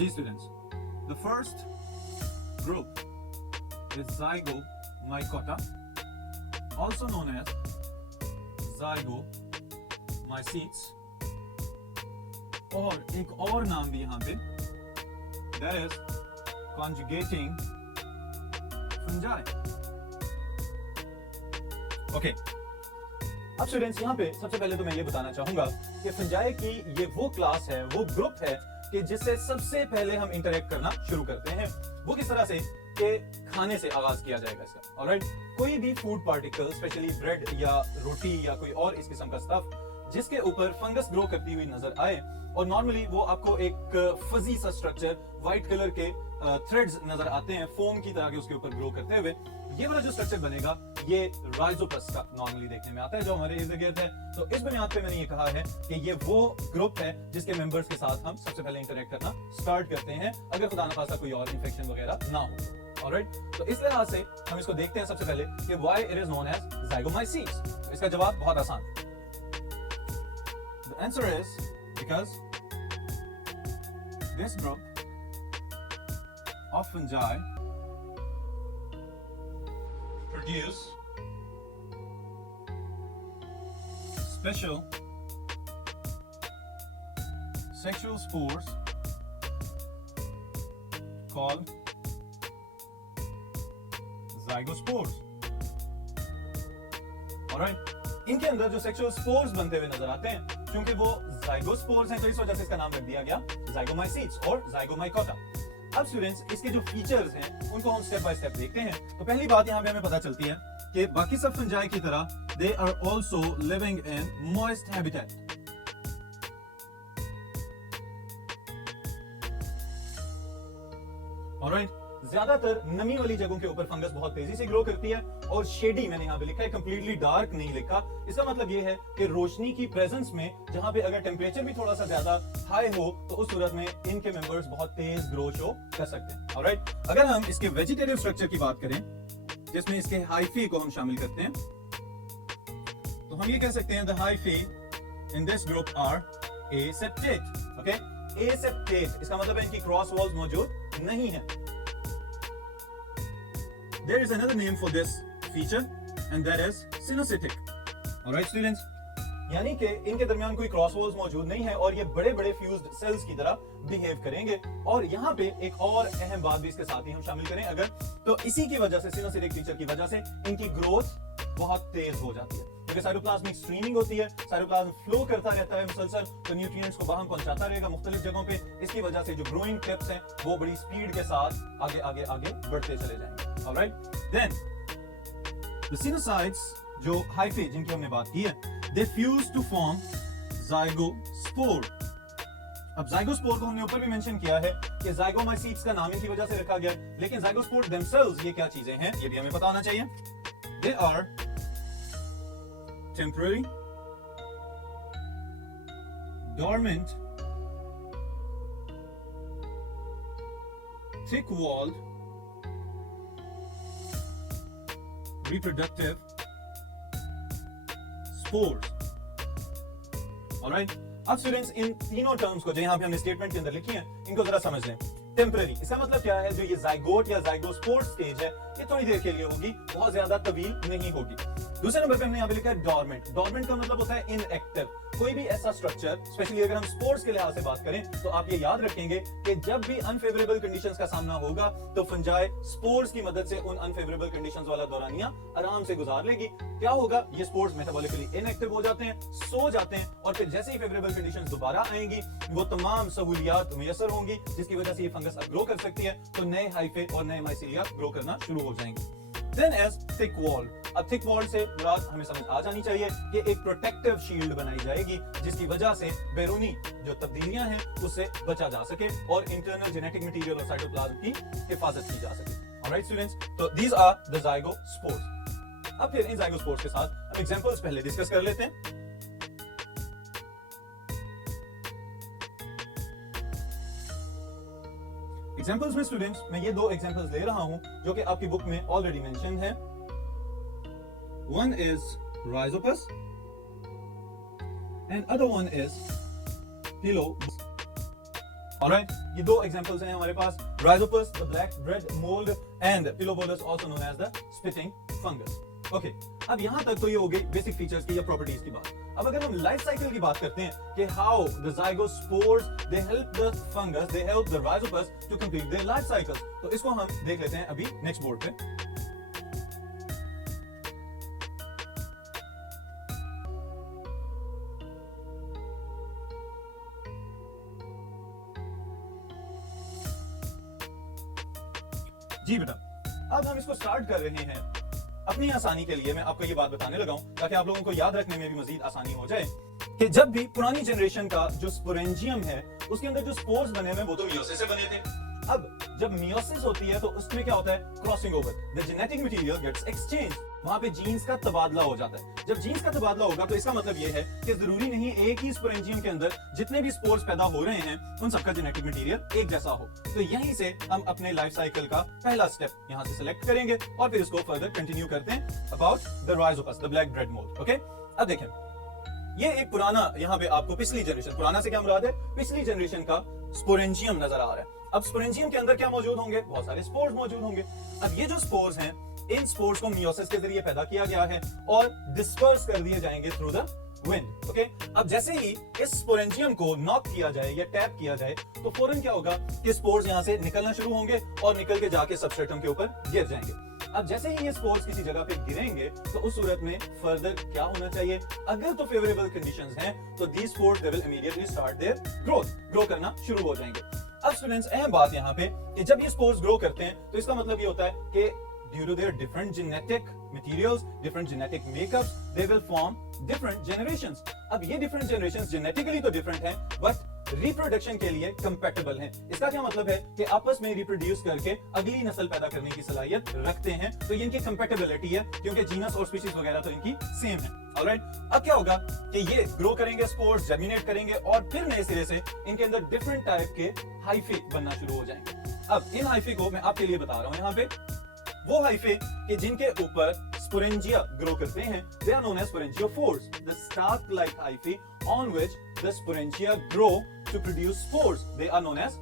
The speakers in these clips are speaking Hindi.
These students, the first group is zygomycota, also known as zygomycetes, और एक और नाम भी यहाँ पे, that is conjugating fungi. Okay. अब स्टूडेंट्स यहाँ पे सबसे पहले तो मैं ये बताना चाहूंगा कि फंजाई की ये वो क्लास है, वो ग्रुप है कि जिससे सबसे पहले हम इंटरेक्ट करना शुरू करते हैं। वो किस तरह से कि खाने से आगाज किया जाएगा इसका। ऑलराइट, कोई भी फूड पार्टिकल, स्पेशली ब्रेड या रोटी या कोई और इस किस्म का स्टफ जिसके ऊपर फंगस ग्रो करती हुई नजर आए, और नॉर्मली वो आपको एक फजी सा स्ट्रक्चर व्हाइट कलर के थ्रेड्स नजर आते हैं फोम की तरह के उसके ऊपर ग्रो करते हुए, ये वाला जो स्ट्रक्चर बनेगा ये राइजोपस का नॉर्मली देखने में आता है जो हमारे इर्द गिर्द है। तो इस बुनियाद पे मैंने ये कहा है कि ये वो ग्रुप है जिसके मेंबर्स के साथ हम सबसे पहले इंटरेक्ट करना स्टार्ट करते हैं, अगर खुदा न खास्ता कोई और इंफेक्शन वगैरह ना हो। ऑलराइट, तो इस लिहाज से हम इसको देखते हैं सबसे पहले कि why it is known as zygomycetes. तो इसका जवाब बहुत आसान है। The answer is because this group of fungi produce special sexual spores called zygospores. Alright, इनके अंदर जो सेक्सुअल स्पोर्स बनते हुए नजर आते हैं, क्योंकि वो ज़ाइगोस्पोर्स हैं तो इस वजह से इसका नाम रख दिया गया ज़ाइगोमाइसीट्स और ज़ाइगोमाइकोटा। अब स्टूडेंट्स, इसके जो फीचर्स हैं उनको हम स्टेप बाय स्टेप देखते हैं। तो पहली बात यहाँ पे हमें पता चलती है कि बाकी सब फंजाई की तरह they are also living in moist habitat. Alright, ज्यादातर नमी वाली जगहों के ऊपर फंगस बहुत तेजी से ग्रो करती है, और शेडी मैंने यहाँ पे लिखा है, कंप्लीटली डार्क नहीं लिखा। इसका मतलब ये है कि रोशनी की प्रेजेंस में जहां पे अगर टेम्परेचर भी थोड़ा सा ज्यादा हाई हो तो उस सूरत में इनके मेंबर्स बहुत तेज ग्रो शो कर सकते हैं। ऑलराइट, अगर हम इसके वेजिटेटिव स्ट्रक्चर की बात करें जिसमें इसके हाइफी को हम शामिल करते हैं, तो हम ये कह सकते हैं the hyphae in this group are aseptate. Okay, aseptate इसका मतलब है इनकी क्रॉस वॉल्स मौजूद नहीं है। There is another name for this feature and that is synocytic. Alright students, यानी कि इनके दरमियान कोई क्रॉस वॉल्स मौजूद नहीं है और ये बड़े बड़े फ्यूज्ड सेल्स की तरह बिहेव करेंगे। और यहाँ पे एक और अहम बात भी इसके साथ ही हम शामिल करें अगर, तो इसी की वजह से, सिनोसिटिक फीचर की वजह से इनकी ग्रोथ बहुत तेज हो जाती है, क्योंकि साइटोप्लाज्मिक स्ट्रीमिंग होती है, साइटोप्लाज्म फ्लो करता रहता है मुसलसल, तो न्यूट्रिएंट्स को वहां पहुंचाता रहेगा मुख्तलिफ जगहों पे। इसकी वजह से जो ग्रोइंग टिप्स हैं वो बड़ी स्पीड के साथ आगे आगे आगे बढ़ते चले जाएंगे। ऑलराइट, देन द सिनोसाइट्स जो हाइफे जिनकी हमने बात की है, दे फ्यूज टू फॉर्म ज़ाइगोस्पोर। अब ज़ाइगोस्पोर को हमने ऊपर भी मेंशन किया है कि ज़ाइगोमाइसीट्स का नाम इनकी वजह से रखा गया, लेकिन ज़ाइगोस्पोर देमसेल्व्स ये क्या चीजें हैं ये भी हमें पता होना चाहिए। They are temporary, dormant, thick-walled, reproductive spores. Alright? अब स्टूडेंट्स इन तीनों टर्म्स को जो यहाँ पे हमने स्टेटमेंट के अंदर लिखी हैं इनको जरा समझ लें। टेम्पररी, इसका मतलब क्या है, जो ये ज़ाइगोट या ज़ाइगोस्पोर स्टेज है ये थोड़ी देर के लिए होगी, बहुत ज्यादा तवील नहीं होगी। दूसरे नंबर पे हमने यहाँ पे लिखा है डॉर्मेंट। डॉर्मेंट का मतलब होता है इनएक्टिव। कोई भी ऐसा स्ट्रक्चर, स्पेशली अगर हम स्पोर्ट्स के लिहाज से बात करें, तो आप ये याद रखेंगे कि जब भी अनफेवरेबल कंडीशंस का सामना होगा तो फंजाई स्पोर्स की मदद से उन अनफेवरेबल कंडीशंस वाला दौरानिया आराम से गुजार लेगी। क्या होगा, ये स्पोर्ट्स मेटाबॉलिकली इनएक्टिव हो जाते हैं, सो जाते हैं, और फिर जैसे ही फेवरेबल कंडीशंस दोबारा आएंगी वो तमाम सहूलियात मुयसर होंगी जिसकी वजह से ये फंगस अब ग्रो कर सकती है, तो नए हाइफे और नए माइसीलिया ग्रो करना शुरू हो जाएंगे। Then as thick wall, अब थिक वॉल से मुराद हमें समझ आ जानी चाहिए कि एक प्रोटेक्टिव शील्ड बनाई जाएगी जिसकी वजह से बैरूनी जो तब्दीलियां हैं उससे बचा जा सके और इंटरनल जेनेटिक मटेरियल और साइटोप्लाज्म की हिफाजत की जा सके। ऑलराइट स्टूडेंट्स, तो दीज आर द ज़ाइगोस्पोर्स। अब फिर इन ज़ाइगोस्पोर्स के साथ हम एग्जांपल्स पहले डिस्कस कर लेते हैं। एग्जांपल्स में स्टूडेंट्स मैं ये दो एग्जांपल्स ले रहा हूं जो कि आपकी बुक में ऑलरेडी मेंशन है। One is Rhizopus and other one is Phyllodes. Alright, ये दो एग्जांपल्स हैं हमारे पास, Rhizopus the black bread mould and Pilobolus also known as the spitting fungus. Okay, अब यहां तक तो ये हो गई बेसिक फीचर्स की या प्रॉपर्टीज की बात। अब अगर हम लाइफ साइकिल की बात करते हैं कि how the zygospores they help the fungus, they help the Rhizopus to complete their life cycle, तो इसको हम देख लेते हैं अभी नेक्स्ट बोर्ड पे। जी बेटा, अब हम इसको स्टार्ट कर रहे हैं। अपनी आसानी के लिए मैं आपको ये बात बताने लगा हूं ताकि आप लोगों को याद रखने में भी मजीद आसानी हो जाए कि जब भी पुरानी जनरेशन का जो स्पोरेंजियम है उसके अंदर जो स्पोर्स बने हुए वो तो मियोसिस से बने थे। अब जब मियोसिस होती है तो उसमें क्या होता है, crossing over, the genetic material gets exchange, वहां पे जीन्स का तबादला हो जाता है। जब जीन्स का तबादला होगा तो इसका मतलब ये है कि जरूरी नहीं एक ही स्पोरेंजियम के अंदर जितने भी स्पोर्स पैदा हो रहे हैं उन सबका जेनेटिक मटेरियल एक जैसा हो। तो यहीं से हम अपने लाइफ साइकिल का पहला स्टेप यहां से सिलेक्ट करेंगे और फिर इसको फर्दर कंटिन्यू करते हैं about the Rhizopus the black bread mould. Okay, अब देखें, ये एक पुराना, यहाँ पे आपको पिछली जनरेशन, पुराना से क्या मुराद है, पिछली जनरेशन का स्पोरेंजियम नजर आ रहा है। अब स्पोरेंजियम के अंदर क्या मौजूद होंगे, बहुत सारे स्पोर्स मौजूद होंगे। अब ये जो स्पोर्स हैं, इन स्पोर्स को मियोसिस के जरिए पैदा किया गया है और डिस्पर्स कर दिए जाएंगे थ्रू द विंड। ओके, अब जैसे ही इस स्पोरेंजियम को नॉक किया जाए या टैप किया जाए तो फौरन क्या होगा कि स्पोर्स यहां से निकलना शुरू होंगे और निकल के जाके सबस्ट्रेटम के ऊपर गिर जाएंगे। अब जैसे ही ये स्पोर्स किसी जगह पे गिरेंगे तो उस सूरत में फर्दर क्या होना चाहिए, अगर तो फेवरेबल कंडीशंस हैं तो these spores they will immediately start their grow करना शुरू हो जाएंगे। अब स्टूडेंट्स, अहम बात यहाँ पे कि जब ये स्पोर्स ग्रो करते हैं तो इसका मतलब ये होता है कि due to their different genetic materials, different genetic makeups, they will form different generations. अब ये different generations genetically तो different हैं, but reproduction के लिए compatible हैं। इसका क्या मतलब है कि आपस में reproduce करके अगली नस्ल पैदा करने की सलाहियत रखते हैं, तो ये इनकी compatibility है क्योंकि जीनस और स्पीशीज वगैरह तो इनकी सेम है। ऑलराइट, अब क्या होगा कि ये ग्रो करेंगे, स्पोर्स जर्मिनेट करेंगे और फिर नए सिरे से इनके अंदर डिफरेंट टाइप के हाइफे बनना शुरू हो जाएंगे। अब इन हाइफे को मैं आपके लिए बता रहा हूं, यहाँ पे वो हाइफे कि जिनके ऊपर स्पोरेंजिया ग्रो करते हैं, they are known as sporangiophores, the stalk-like hyphae on which the sporangia grow to produce spores. They are known as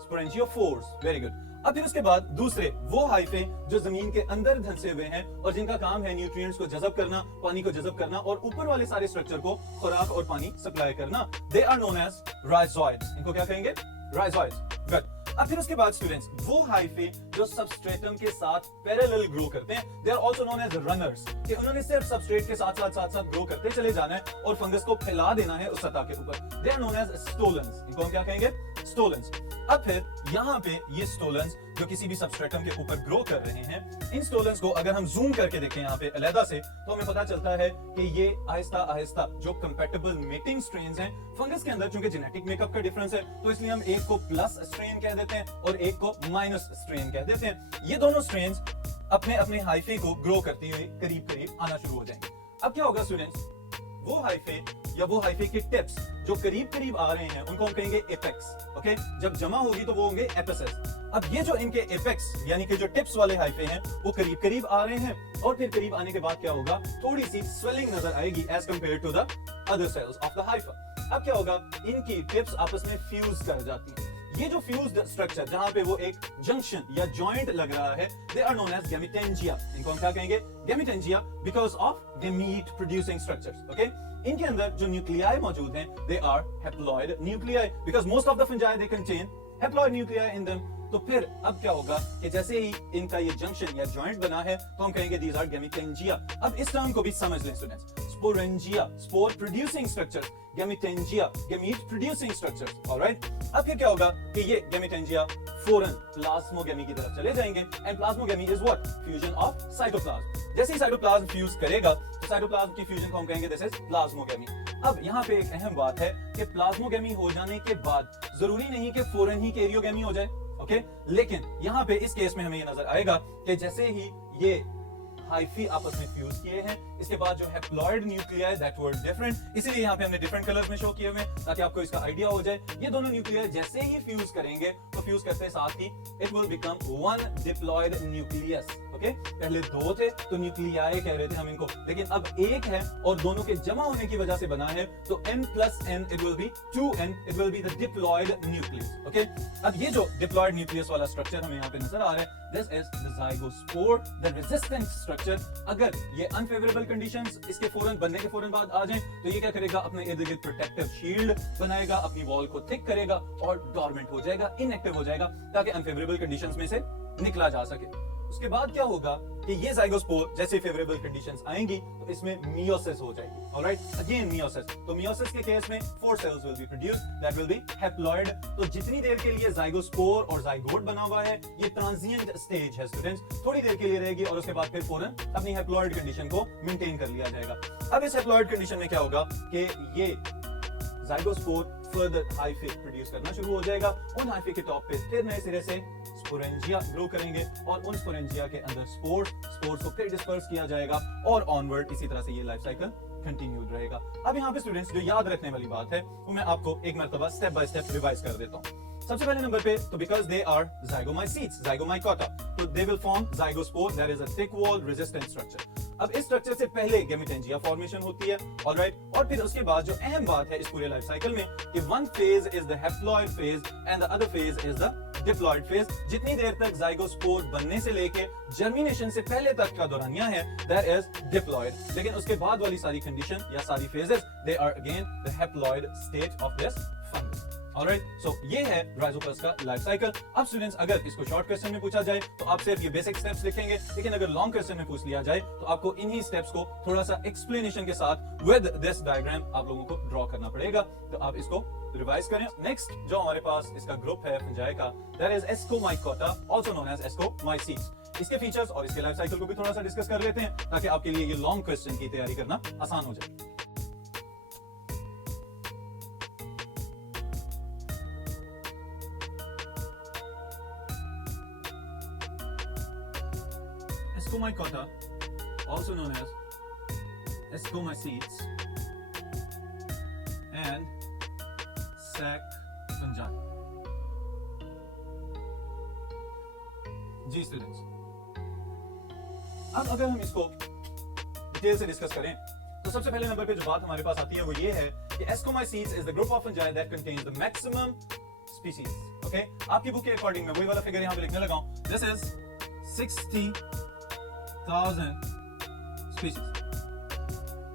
sporangiophores. Very good. अब फिर उसके बाद दूसरे वो हाइफे जो जमीन के अंदर धंसे हुए हैं और जिनका काम है न्यूट्रिएंट्स को जज़ब करना, पानी को जज़ब करना और ऊपर वाले सारे स्ट्रक्चर को खुराक और पानी सप्लाई करना। They are known as rhizoids. इनको क्या कहेंगे, rhizoids. Good. अब फिर उसके बाद स्टूडेंट्स, वो हाइफे जो सबस्ट्रेटम के साथ पैरेलल ग्रो करते हैं, they are also known as runners, कि उन्होंने सिर्फ सबस्ट्रेट के साथ ग्रो करते चले जाना है और फंगस को फैला देना है उस सतह के ऊपर। They are known as stolons. इनको हम क्या कहेंगे, स्टोलेंस। अब फिर यहाँ पे ये स्टोलेंस जो किसी भी सबस्ट्रेटम के ऊपर ग्रो कर रहे हैं, इन स्टोलेंस को अगर हम जूम करके देखें यहाँ पे अलहदा से तो हमें पता चलता है कि ये आहिस्ता आहिस्ता जो कंपैटिबल मेटिंग स्ट्रेन्स हैं फंगस के अंदर, चूंकि जेनेटिक मेकअप का डिफरेंस है तो इसलिए हम एक को प्लस स्ट्रेन कह देते हैं और एक को माइनस स्ट्रेन कह देते हैं। ये दोनों स्ट्रेन्स अपने अपने हाइफे को ग्रो करते हुए करीब करीब आना शुरू हो जाएंगे। अब क्या होगा स्टूडेंट्स, वो हाइफे या वो हाइफे के टिप्स जो करीब करीब आ रहे हैं उनको हम कहेंगे एपेक्स। ओके, जब जमा होगी तो वो होंगे एपिसेस। अब ये जो इनके एपेक्स यानी कि जो टिप्स वाले हाइफे हैं वो करीब करीब आ रहे हैं और फिर करीब आने के बाद क्या होगा, थोड़ी सी स्वेलिंग नजर आएगी as compared to the other cells of the hyphae. अब क्या होगा, इनकी टिप्स आपस में फ्यूज कर जाती हैं। ये जो फ्यूज्ड स्ट्रक्चर जहां पे वो एक जंक्शन या जॉइंट लग रहा है, they are known as gametangia. इनको हम क्या कहेंगे, gametangia, because of gamete producing structures. Okay, इनके अंदर जो न्यूक्लियाई मौजूद हैं, they are haploid nuclei because most of the fungi they contain haploid nuclei in them. तो फिर अब क्या होगा कि जैसे ही इनका ये जंक्शन या जॉइंट बना है तो हम कहेंगे दीज आर गैमेटेंजिया। अब इस टर्म को भी समझ लें students, sporangia spore producing structures, gametangia gamete producing structures. Alright, अब फिर क्या होगा कि ये गैमेटेंजिया फौरन प्लाज्मोगैमी की तरफ चले जाएंगे and plasmogamy is what, fusion of cytoplasm. जैसे ही साइटोप्लाज्म फ्यूज करेगा तो साइटोप्लाज्म की फ्यूजन को हम कहेंगे दिस इज प्लाज्मोगैमी। अब यहाँ पे एक अहम बात है कि प्लाज्मोगैमी हो जाने के बाद जरूरी नहीं कि फौरन ही कैरियोगैमी हो जाए। ओके, लेकिन यहाँ पे इस केस में हमें ये नजर आएगा कि जैसे ही ये हाइफी आपस में फ्यूज किए हैं, इसके बाद जो haploid nuclei that were different, इसीलिए यहाँ पे हमने डिफरेंट कलर्स में शो किए हुए ताकि आपको इसका आइडिया हो जाए। ये दोनों न्यूक्लियाई जैसे ही फ्यूज करेंगे तो फ्यूज करते साथ ही it will become one diploid nucleus. Okay पहले 2 थे तो न्यूक्लियाई कह रहे थे हम इनको, लेकिन अब 1 है और दोनों के जमा होने की वजह से बना है, तो n plus n it will be 2n, it will be the diploid nucleus. Okay अब ये जो diploid nucleus वाला स्ट्रक्चर हमें यहाँ पे नजर आ रहा है, this is the zygospore, the resistant structure. अगर ये unfavorable conditions इसके फौरन बनने के फौरन बाद आ जाएं तो ये क्या करेगा, अपने इर्द गिर्द प्रोटेक्टिव शील्ड बनाएगा, अपनी वॉल को थिक करेगा और डोरमेंट हो जाएगा, इनएक्टिव हो जाएगा, ताकि अनफेवरेबल कंडीशंस में से निकला जा सके. उसके बाद क्या होगा कि ये जाइगोस्पोर जैसे फेवरेबल कंडीशंस आएंगी तो इसमें मियोसिस हो जाएगी. Alright, again meiosis. तो मियोसिस के केस में 4 cells will be produced, that will be haploid. तो जितनी देर के लिए जाइगोस्पोर और जाइगोट बना हुआ है, ये ट्रांजिएंट स्टेज है स्टूडेंट्स, थोड़ी देर के लिए रहेगी और उसके बाद फिर फौरन अपनी हैप्लॉइड कंडीशन को मेंटेन कर लिया जाएगा. अब इस हैप्लॉइड कंडीशन में क्या होगा कि ये जाइगोस्पोर फर्दर हाइफे प्रोड्यूस करना शुरू हो जाएगा. उन हाइफे के टॉप पे फिर नए सिरे से स्पोरेंजिया ग्रो करेंगे और उन स्पोरेंजिया के अंदर स्पोर्स को फिर डिस्पर्स किया जाएगा और ऑनवर्ड इसी तरह से ये लाइफ साइकिल कंटिन्यूड रहेगा. अब यहाँ पे स्टूडेंट्स जो याद रखने वाली बात है वो मैं आपको एक मरतबा स्टेप बाय स्टेप रिवाइज कर देता हूँ. सबसे पहले नंबर पे तो because they are zygomacetes, zygomaicota, तो they will form zygospore, that is a thick wall resistant structure. अब इस स्ट्रक्चर से पहले गेमेटेंजिया फॉर्मेशन होती है, ऑलराइट, और फिर उसके बाद जो अहम बात है इस पूरे लाइफ साइकिल में कि one phase is the haploid phase and the other phase is the diploid phase. जितनी देर तक जाइगोस्पोर बनने से लेके जर्मिनेशन से पहले तक का दौरानिया है, दैट इज डिप्लॉइड. लेकिन उसके बाद वाली सारी कंडीशन या सारी phases, they are again the haploid stage of this fungus. Alright, so ये है राइजोपस का लाइफ साइकिल. अब स्टूडेंट्स अगर इसको शॉर्ट क्वेश्चन में पूछा जाए तो आप सिर्फ ये बेसिक स्टेप्स लिखेंगे, लेकिन अगर लॉन्ग क्वेश्चन में पूछ लिया जाए तो आपको इन्हीं स्टेप्स को थोड़ा सा एक्सप्लेनेशन के साथ विद दिस डायग्राम आप लोगों को ड्रॉ करना पड़ेगा. तो आप इसको रिवाइज करें. नेक्स्ट जो हमारे पास इसका ग्रुप है फंजाई का, that is ascomycota, also known as ascomycetes. इसके फीचर्स और इसके लाइफ साइकिल को भी थोड़ा सा डिस्कस कर लेते हैं ताकि आपके लिए ये लॉन्ग क्वेश्चन की तैयारी करना आसान हो जाए. Escomycota, also known as Escomacetes and sac fungi. जी स्टूडेंट्स, अब अगर हम इसको डिटेल से डिस्कस करें तो सबसे पहले नंबर पे जो बात हमारे पास आती है वो ये है कि Escomacetes is the group of fungi that contains the maximum species. Okay? आपकी बुक के अकॉर्डिंग मैं वही वाला फिगर यहाँ पे लिखने लगा हूं. This is 60,000 species.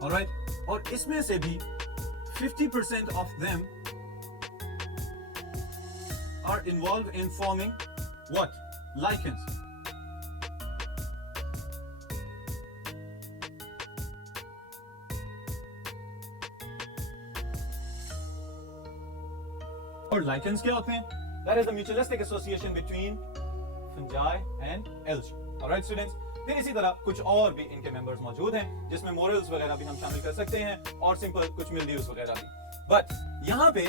Alright? और इसमें से भी 50% of them are involved in forming what? Lichens. और lichens क्या होते हैं? That is the mutualistic association between fungi and algae. Alright students? फिर इसी तरह कुछ और भी इनके मेंबर्स मौजूद हैं जिसमें मोरल्स वगैरह भी हम शामिल कर सकते हैं और सिंपल कुछ मिल्ड्यूज वगैरह भी. बट यहाँ पे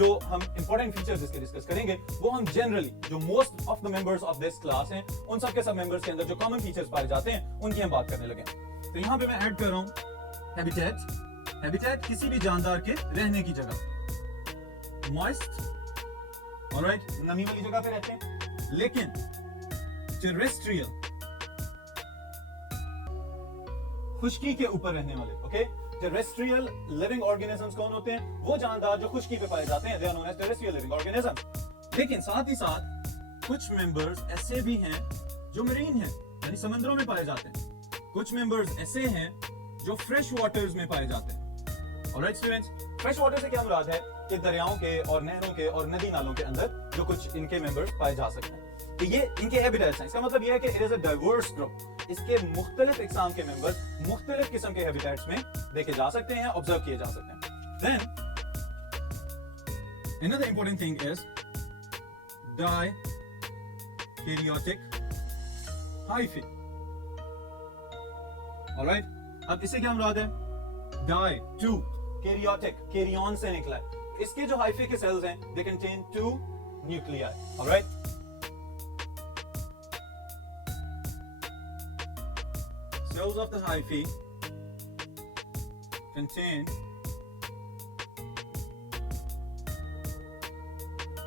जो हम इंपॉर्टेंट फीचर्स इसके डिस्कस करेंगे वो हम जनरली जो most of the members of this class हैं उन सब के सब मेंबर्स के अंदर जो कॉमन फीचर्स पाए जाते हैं उनकी हम बात करने लगे. तो यहाँ पे मैं ऐड कर रहा हूँ हैबिटेट. हैबिटेट किसी भी जानदार के रहने की जगह. मॉइस्ट, ऑलराइट, नमी वाली जगह पे रहते हैं. लेकिन टेरेस्ट्रियल, खुश्की के ऊपर रहने वाले. ओके, टेरेस्ट्रियल लिविंग ऑर्गेनिजम्स कौन होते हैं? वो जानदार जो खुश्की पे पाए जाते हैं, they are known as terrestrial living organisms. लेकिन साथ ही साथ कुछ मेंबर्स ऐसे भी हैं जो मरीन हैं, यानी समंदरों में पाए जाते हैं. कुछ मेंबर्स ऐसे हैं जो फ्रेश वाटर्स में पाए जाते हैं. ऑलराइट स्टूडेंट्स, फ्रेश वाटर से क्या मुराद है कि दरियाओं के और नहरों के और नदी नालों के अंदर जो कुछ इनके मेंबर्स पाए जा सकते हैं. तो ये इनके हैबिटेट्स हैं. इसका मतलब ये है कि it is a diverse group. इसके मुख्तलिफ इकसाम के मेंबर्स मुख्तलिफ किस्म के हैबिटेट्स में देखे जा सकते हैं, ऑब्जर्व किए जा सकते हैं. Then another important thing is dikaryotic hyphae. Alright, अब इससे क्या मुराद है? Di, two, karyotic, karyon से निकला है. इसके जो हाइफे के सेल्स हैं they contain 2 nuclei. Alright, cells of the hyphae contain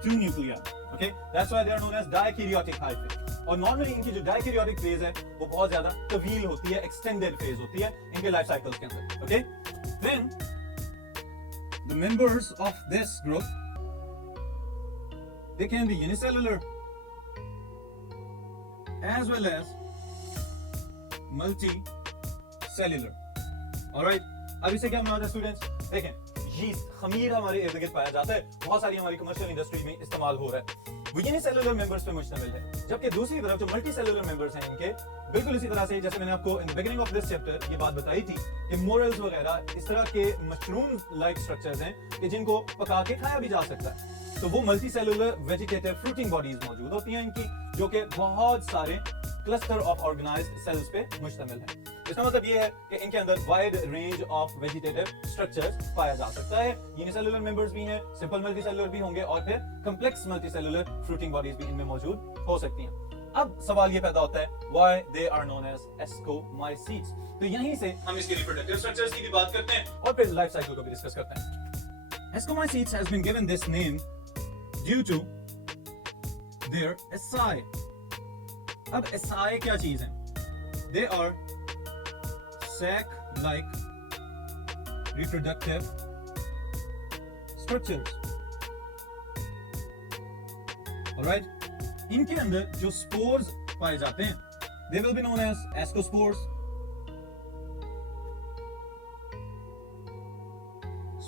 2 nuclei. Okay, that's why they are known as dikaryotic hyphae. और नॉर्मली इनकी जो डायकैरियोटिक फेज है वो बहुत ज्यादा तवील होती है, एक्सटेंडेड फेज होती है इनके लाइफ साइकिल्स के अंदर. Okay, then the members of this group they can be unicellular as well as multicellular. Alright, अब इसे क्या बनाते हैं स्टूडेंट्स? देखें, यीस्ट खमीर हमारे इर्द गिर्द पाया जाता है, बहुत सारी हमारी कमर्शियल इंडस्ट्री में इस्तेमाल हो रहा है. वो यूनिसेलुलर मेंबर्स पे मुश्तमिल है, जबकि दूसरी तरफ जो मल्टीसेलुलर मेंबर्स हैं इनके बिल्कुल इसी तरह से, जैसे मैंने आपको in the beginning of this chapter ये बात बताई थी कि मोरल्स वगैरह इस तरह के मशरूम लाइक स्ट्रक्चर्स हैं कि जिनको पका के खाया भी जा सकता है. तो वो मल्टीसेलुलर वेजिटेटिव फ्रूटिंग बॉडीज मौजूद होती हैं इनकी, जो कि बहुत सारे क्लस्टर ऑफ ऑर्गेनाइज्ड सेल्स पे मुश्तमिल है. इसका मतलब ये है कि इनके अंदर wide range of vegetative structures पाया जा सकता है. यूनिसेलुलर मेंबर्स भी हैं, सिंपल मल्टीसेलुलर भी होंगे और फिर कॉम्प्लेक्स मल्टीसेलुलर फ्रूटिंग बॉडीज भी इनमें मौजूद हो सकती हैं. अब सवाल ये पैदा होता है, why they are known as ascomycetes. तो यहीं से हम इसके रिप्रोडक्टिव स्ट्रक्चर्स की भी बात करते हैं और फिर लाइफ साइकिल को भी डिस्कस करते हैं. Ascomycetes has been given this name due to their asci. अब asci क्या चीज है? They are sac-like reproductive structures. Alright? इनके अंदर जो spores पाए जाते हैं, they will be known as ascospores,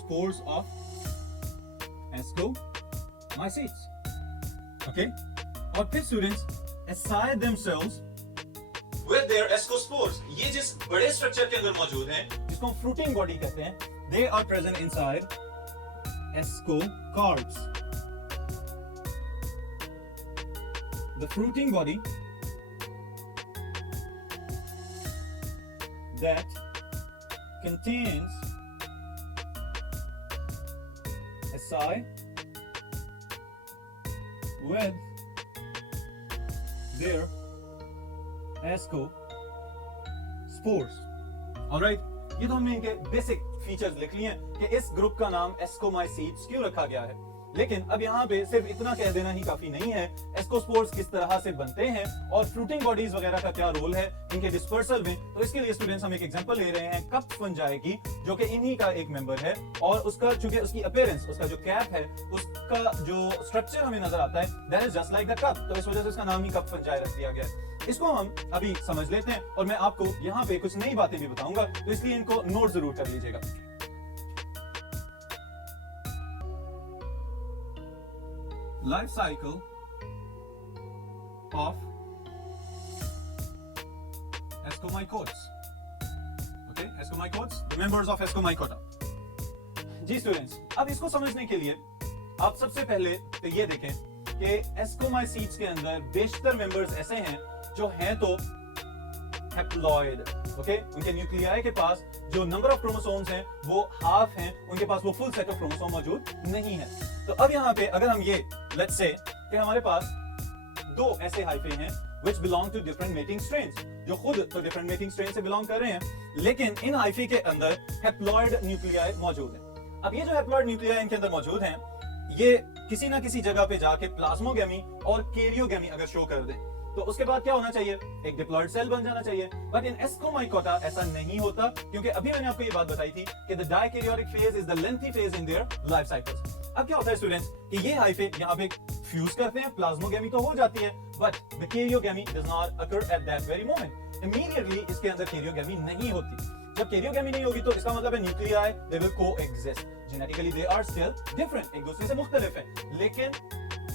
spores of ascomycetes. Okay? और फिर students, asci themselves with their ascospores, ये जिस बड़े स्ट्रक्चर के अंदर मौजूद हैं, जिसको हम फ्रूटिंग बॉडी कहते हैं, they are present inside ascocarps. The fruiting body that contains asci with their ascospores. Alright, ये तो हमने इनके बेसिक फीचर्स लिख लिए हैं कि इस ग्रुप का नाम एस्कोमाइसीट्स क्यों रखा गया है. लेकिन अब यहाँ पे सिर्फ इतना कह देना ही काफी नहीं है. एस्कोस्पोर्स किस तरह से बनते हैं और फ्रूटिंग बॉडीज वगैरह का क्या रोल है इनके डिस्पर्सल में, तो इसके लिए स्टूडेंट्स हम एक एग्जांपल ले रहे हैं कप फंजाई की, जो कि इन्हीं का एक मेंबर है. और उसका चूंकि उसकी अपीयरेंस, उसका जो कैप है, उसका जो स्ट्रक्चर हमें नजर आता है, that is just like the cup, तो इस वजह से इसका नाम ही कप फंजाई रख दिया गया है. इसको हम अभी समझ लेते हैं और मैं आपको यहाँ पे कुछ नई बातें भी बताऊंगा, तो इसलिए इनको नोट जरूर कर लीजिएगा. Life cycle of ascomycotes. Okay, ascomycotes, the members of ascomycota. जी स्टूडेंट्स, अब इसको समझने के लिए आप सबसे पहले तो ये देखें कि एस्कोमाइसीट्स के अंदर बेशतर मेंबर्स ऐसे हैं जो हैं तो हैप्लॉइड. ओके, उनके न्यूक्लियाई के पास जो नंबर ऑफ क्रोमोसोम्स हैं वो हाफ हैं, उनके पास वो फुल सेट ऑफ क्रोमोसोम मौजूद नहीं है. तो अब यहाँ पे अगर हम ये लेट्स से कि हमारे पास दो ऐसे हाइफे हैं which belong to different mating strains, जो खुद तो different mating strain से belong कर रहे हैं, लेकिन इन हाइफे के अंदर हैप्लॉइड न्यूक्लियाई मौजूद हैं. अब ये जो हैप्लॉइड न्यूक्लियाई इनके अंदर मौजूद हैं, ये किसी ना किसी जगह पे जाके प्लाज्मोगेमी और कैरियोगेमी अगर शो कर दें, तो उसके बाद क्या होना चाहिए? एक डिप्लॉयड सेल बन जाना चाहिए. बट इन एस्कोमाइकोटा ऐसा नहीं होता, क्योंकि अभी मैंने आपको ये बात बताई थी कि the dikaryotic phase is the lengthy phase in their life cycles. अब क्या होता है स्टूडेंट्स कि ये हाइफे यहाँ पे फ्यूज करते हैं, प्लाज्मोगेमी तो हो जाती है, but the karyogamy does not occur at that very moment. Immediately इसके अंदर कैरियोगेमी नहीं होती. जब कैरियोगेमी नहीं होगी तो इसका मतलब है nuclei they will coexist. Genetically they are still different, एक दूसरे से मुख्तलिफ हैं, लेकिन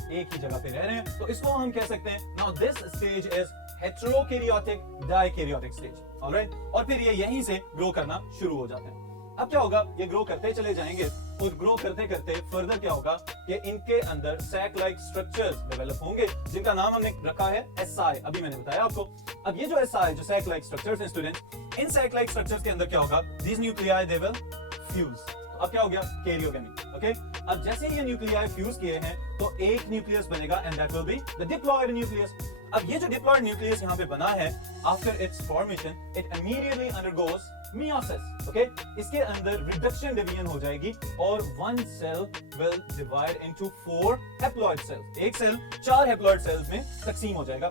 एक ही जगह पे रह रहे हैं. तो इसको हम कह सकते हैं now this stage is heterokaryotic dikaryotic stage. Alright, और फिर ये यहीं से ग्रो करना शुरू हो जाते हैं. अब क्या होगा, ये ग्रो करते चले जाएंगे और ग्रो करते करते फर्दर क्या होगा कि इनके अंदर सैक लाइक स्ट्रक्चर्स डेवलप होंगे, जिनका नाम हमने रखा है एसआई. अभी मैंने बताया आपको. अब ये जो एसआई, जो सैक लाइक स्ट्रक्चर्स हैं स्टूडेंट्स, इन सैक लाइक स्ट्रक्चर्स के अंदर क्या होगा, दीस न्यूक्लियाई दे विल फ्यूज. अब क्या हो गया, कैरियोगेमी. ओके, अब जैसे ये न्यूक्लियाई फ्यूज किए हैं तो एक न्यूक्लियस बनेगा and that will be the diploid nucleus. अब ये जो डिप्लॉयड न्यूक्लियस यहाँ पे बना है, after its formation it immediately undergoes meiosis. Okay, इसके अंदर रिडक्शन डिवीजन हो जाएगी और one cell will divide into 4 haploid cells. एक सेल 4 हैप्लॉइड सेल्स में तकसीम हो जाएगा.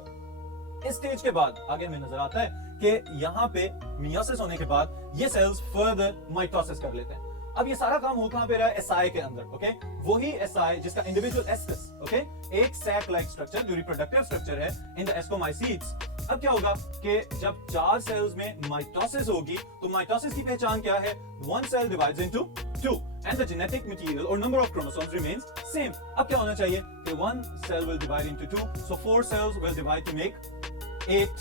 इस स्टेज के बाद आगे हमें नजर आता है कि यहाँ पे मियोसिस होने के बाद ये सेल्स फर्दर माइटोसिस कर लेते हैं। अब ये सारा काम हो कहां पे रहा है? एसआई के अंदर, ओके? वही एसआई जिसका इंडिविजुअल एस्कस, ओके, एक सैक लाइक स्ट्रक्चर जो रिप्रोडक्टिव स्ट्रक्चर है इन द एस्कोमाइसीट्स। अब क्या होगा कि जब 4 सेल्स में माइटोसिस होगी तो माइटोसिस की पहचान क्या है? 1 cell divides into 2 and the genetic material or number of chromosomes remains same. अब क्या होना चाहिए कि 1 cell will divide into 2, so 4 cells will divide to make 8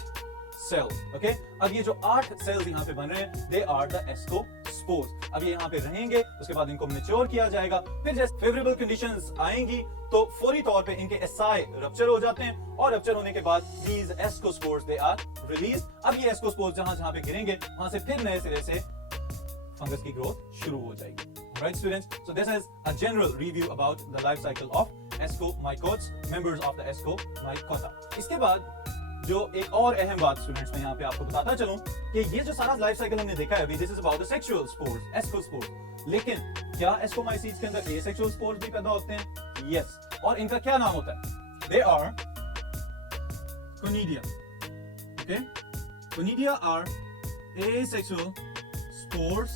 cells, okay? अब ये जो 8 cells यहाँ पे बन रहे हैं, they are the ascospores. अब ये यहाँ पे रहेंगे, उसके बाद इनको मैच्योर किया जाएगा, फिर जैसे फेवरेबल कंडीशंस आएंगी तो फौरी तौर पे इनके एसआई रप्चर हो जाते हैं और रप्चर होने के बाद these ascospores they are released. अब ये ascospores जहां पे गिरेंगे वहां से फिर नए सिरे से फंगस की ग्रोथ शुरू हो जाएगी। Right, students? So this is a general review about the life cycle of ascomycotes, members of the ascomycota. इसके बाद जो एक और अहम बात स्टूडेंट्स मैं यहाँ पे आपको बताता चलूं कि ये जो सारा लाइफ साइकिल हमने देखा है अभी, this is about the sexual spores, ascospores. लेकिन क्या ascomycetes के अंदर asexual spores भी पैदा होते हैं? Yes. और इनका क्या नाम होता है? They are conidia. Okay? Conidia are asexual spores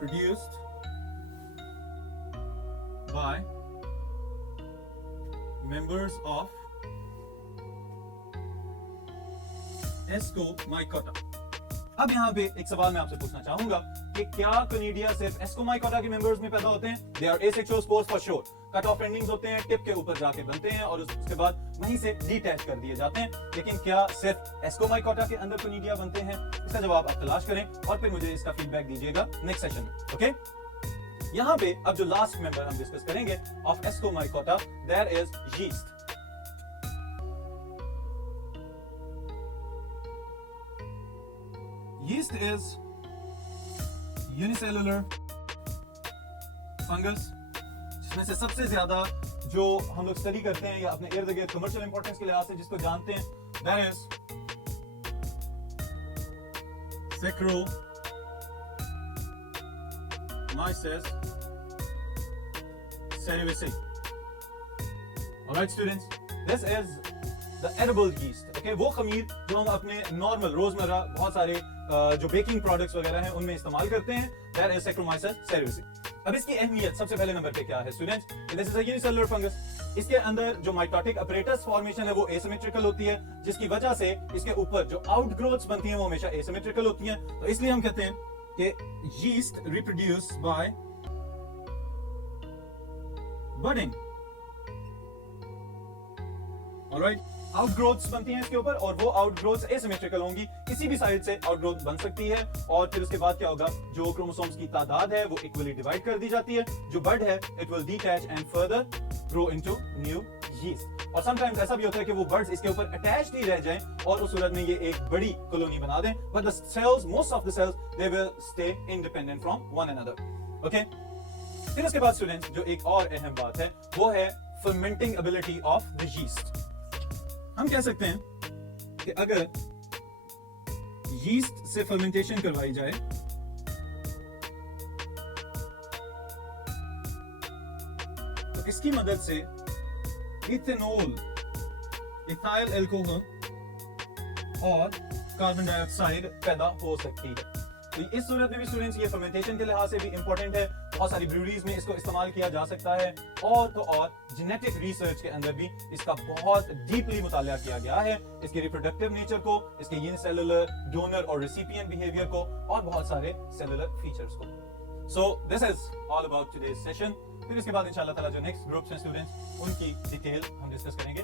produced by members of ascomycota. अब यहाँ पे एक सवाल मैं आपसे पूछना चाहूंगा कि क्या कोनिडिया सिर्फ एस्कोमाइकोटा के मेंबर्स में पैदा होते हैं? They are asexual spores for sure. Cut off endings होते हैं, टिप के ऊपर जाके बनते हैं और उसके बाद वहीं से डिटैच कर दिए जाते हैं। लेकिन क्या सिर्फ एस्कोमाइकोटा के अंदर कोनिडिया बनते हैं? इसका जवाब आप तलाश करें और फिर मुझे इसका फीडबैक दीजिएगा नेक्स्ट सेशन में, ओके? यहाँ पे अब जो लास्ट मेंबर हम डिस्कस करेंगे of ascomycota, there is yeast. Yeast is unicellular fungus जिसमें से सबसे ज्यादा जो हम लोग स्टडी करते हैं या अपने इर्द गिर्द कमर्शियल इंपॉर्टेंस के लिहाज से जिसको जानते हैं, that is Saccharomyces cerevisiae. Alright students, this is the edible yeast, okay? वो खमीर जो हम अपने नॉर्मल रोजमर्रा बहुत सारे जो बेकिंग प्रोडक्ट्स वगैरह हैं उनमें इस्तेमाल करते हैं, that is Saccharomyces cerevisiae. अब इसकी अहमियत सबसे पहले नंबर पे क्या है students? This is a unicellular fungus. इसके अंदर जो माइटोटिक अपरेटस फॉर्मेशन है वो एसिमेट्रिकल होती है, जिसकी वजह से इसके ऊपर जो आउटग्रोथ्स बनती हैं वो हमेशा एसिमेट्रिकल होती हैं। तो इसलिए हम कहते हैं कि yeast reproduce by budding. Alright, outgrowths बनती हैं इसके ऊपर और वो आउटग्रोथ्स एसिमेट्रिकल होंगी, किसी भी साइड से आउटग्रोथ बन सकती है और फिर उसके बाद क्या होगा, जो क्रोमोसोम्स की तादाद है वो इक्वली डिवाइड कर दी जाती है। जो बड है it will detach and further grow into new yeast. और समटाइम्स ऐसा भी होता है कि वो बर्ड्स इसके ऊपर अटैच्ड ही रह जाएं और उस सूरत में ये एक बड़ी कॉलोनी बना दें, but the cells, most of the cells, they will stay independent from one another, okay? फिर उसके बाद स्टूडेंट्स जो एक और अहम बात है वो है fermenting ability of the yeast. हम कह सकते हैं कि अगर यीस्ट से फर्मेंटेशन करवाई जाए तो इसकी मदद से इथेनॉल, इथाइल अल्कोहल और कार्बन डाइऑक्साइड पैदा हो सकती है। तो इस सूरत में भी स्टूडेंट्स ये फर्मेंटेशन के लिहाज से भी इंपॉर्टेंट है। बहुत सारी ब्रूरीज में इसको इस्तेमाल किया जा सकता है और तो और जेनेटिक रिसर्च के अंदर भी इसका बहुत डीपली मुताला किया गया है, इसके रिप्रोडक्टिव नेचर को, इसके यूनिसेलुलर डोनर और रेसिपिएंट बिहेवियर को और बहुत सारे सेलुलर फीचर्स को। So this is all about today's session. फिर इसके बाद इंशाल्लाह ताला जो नेक्स्ट ग्रुप्स हैं स्टूडेंट्स उनकी डिटेल हम डिस्कस करेंगे।